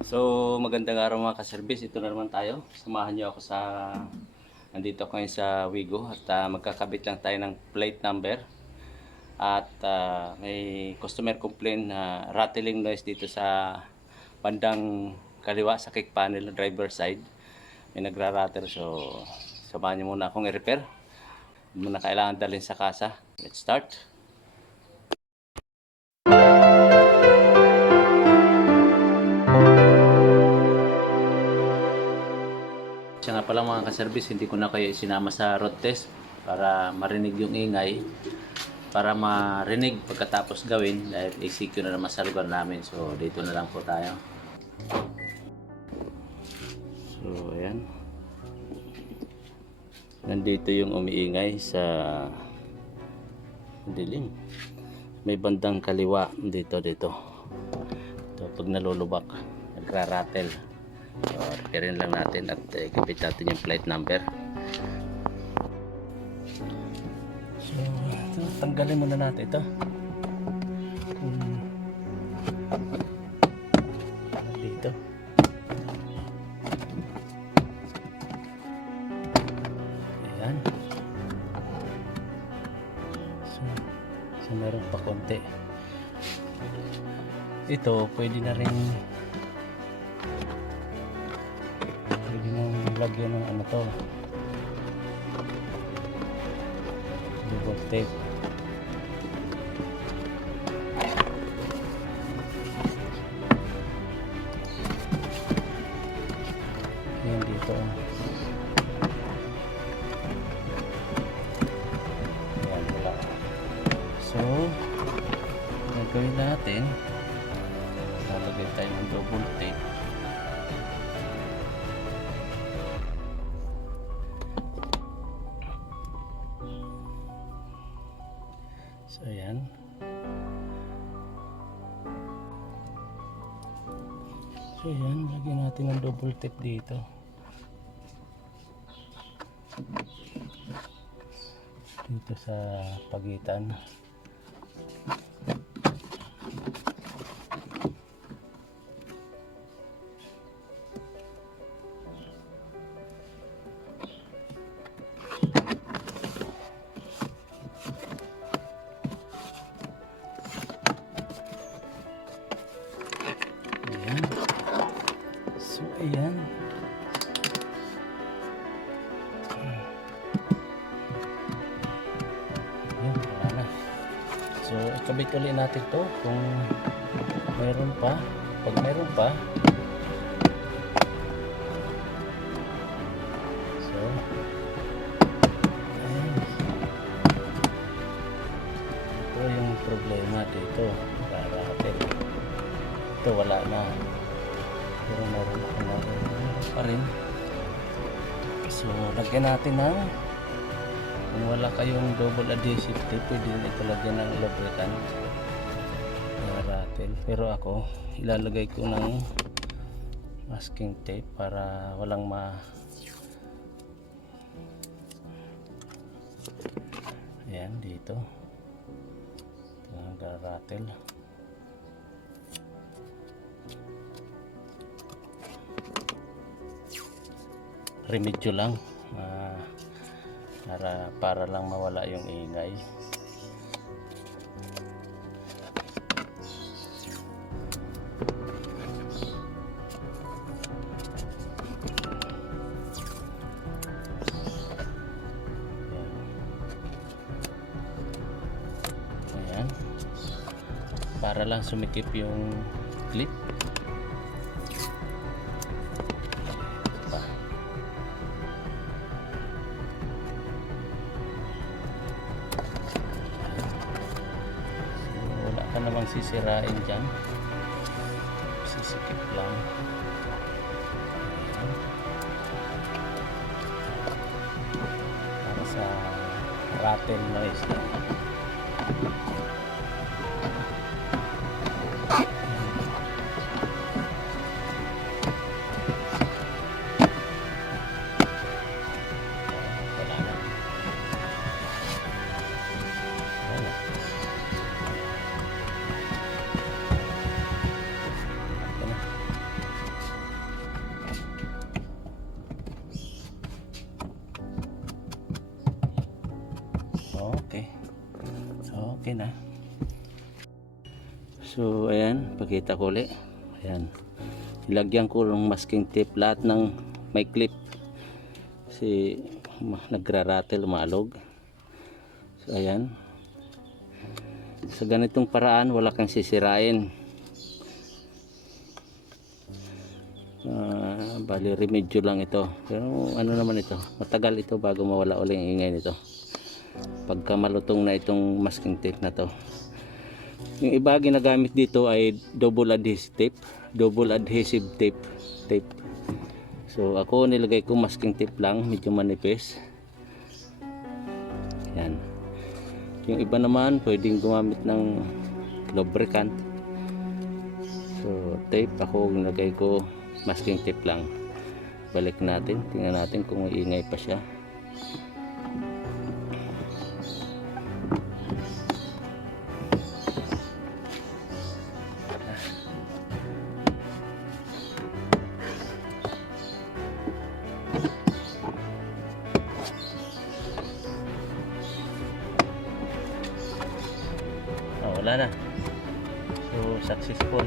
So, magandang araw mga ka-service. Ito na naman tayo. Samahan niyo ako sa nandito ako ngayon sa Wigo at magkakabit lang tayo ng plate number. At may customer complain na rattling noise dito sa bandang kaliwa sa kick panel driver side. May nagra-rattle, so samahan niyo muna akong i-repair. Hindi mo na kailangan dalhin sa kasa. Let's start. Siya nga pala mga ka-service, hindi ko na kayo isinama sa road test para marinig yung ingay, para marinig pagkatapos gawin dahil ECQ na naman sa lugar namin. So dito na lang po tayo. So ayan, nandito yung umiingay sa dilim, may bandang kaliwa dito. Ito pag nalulubak nagra-rattle. So, repairin lang natin at ikabit natin yung plate number. So, ito, tanggalin muna natin ito. Dito. Ayan. So meron pa konti. Ito, pwede na rin lagyan ng ano to, double tape. Yan dito. Yan wala. So gagawin natin, lalagay tayo ng double tape. So ayan. So ayan, lagyan natin ng double tape dito. Dito sa pagitan. Ayan. Ayan, wala na. So, ikabit ulit natin to kung meron pa. Pag meron pa, so, ayan. Ito yung problema dito. Ito wala na. Pero meron pa rin. So lagyan natin ng, kung wala kayong double adhesive tape, pwede din ito lagyan ng lubricant na rattle. Pero ako ilalagay ko ng masking tape para walang ayan dito ito nag-rattle. Remedyo lang para lang mawala yung ingay. Ayan. Para lang sumikip yung clip. Namang sisirain dyan, sisikip lang. Para sa rattle noise na. Okay na. So ayan, pakita ko ulit. Ayan, ilagyan ko ng masking tape lahat ng may clip kasi nagra-rattle, umaalog. So ayan, sa ganitong paraan wala kang sisirain. Bali remedyo lang ito, pero ano naman ito, matagal ito bago mawala ulit ang ingay nito pagka malutong na itong masking tape na to. Yung iba ginagamit dito ay double adhesive tape. So ako nilagay ko masking tape lang, medyo manipis. Yan. Yung iba naman pwedeng gumamit ng lubricant. So tape, ako nilagay ko masking tape lang. Balik natin, tingnan natin kung may ingay pa siya. Wala na. So successful.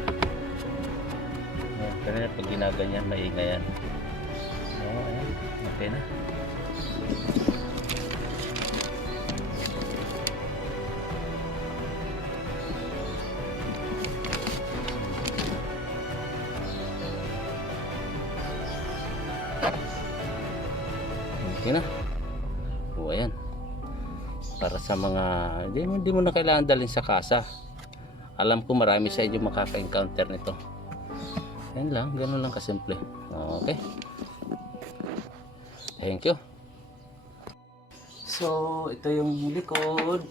Kanina pag ginaganyan maingay yan. So ayan, okay na. Okay na. O ayan, para sa mga hindi mo na kailangan dalhin sa kasa. Alam ko marami sa inyo makaka-encounter nito. Yan lang, ganun lang kasimple. Okay, thank you. So ito yung likod.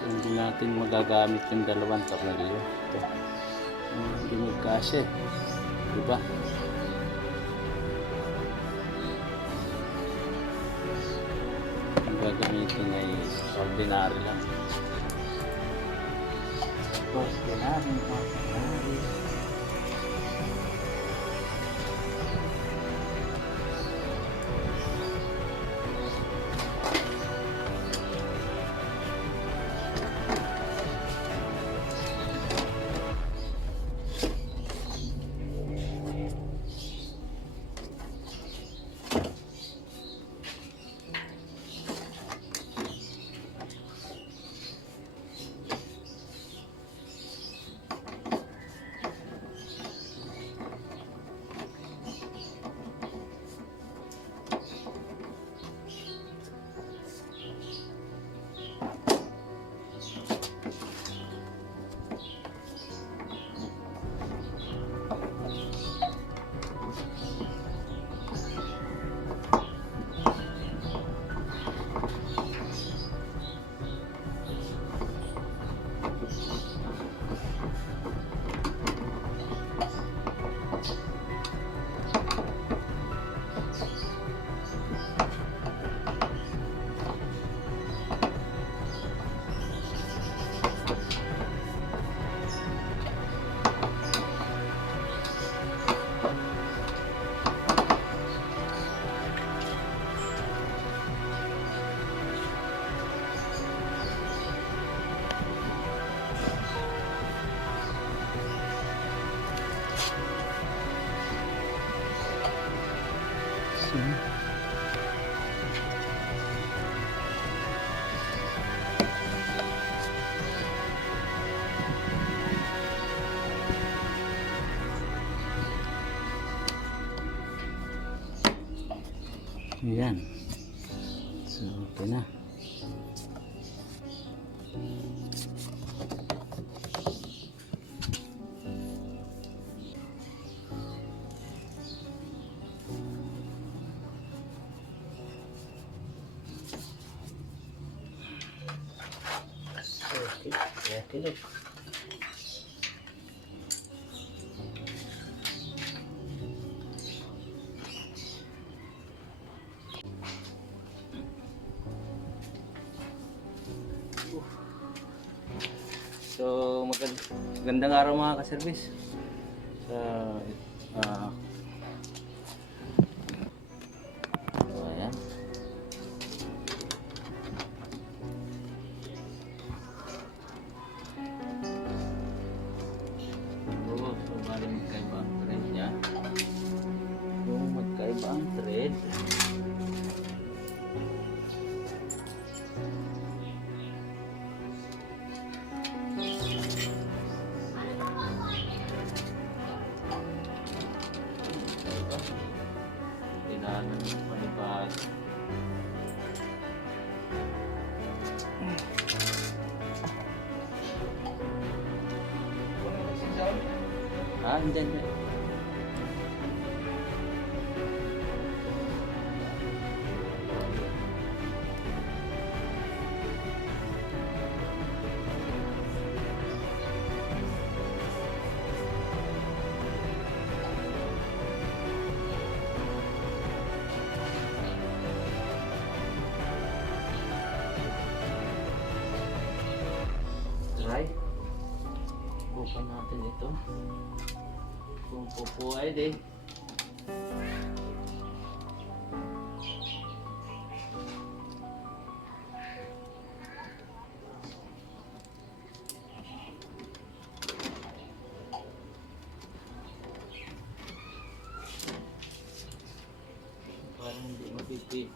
Hindi natin magagamit yung dalawang tornilyo. Ito. Hindi magkasya. Diba? Ang gagamitin ay ordinary lang. Ordinary. Ayan. So, okay na. Kilok. So, magandang araw mga ka-service. Ah, ayan. So bali magkaiba ang thread niya. Kung magkaiba ang thread, kailangan ng panibag. Hindi. Try. Bukan natin ito. Kung pwede. Parang hindi mapipit.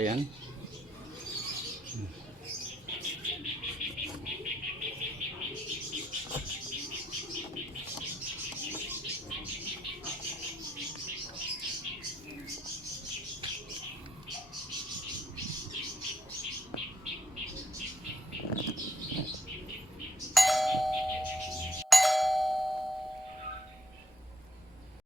ayan.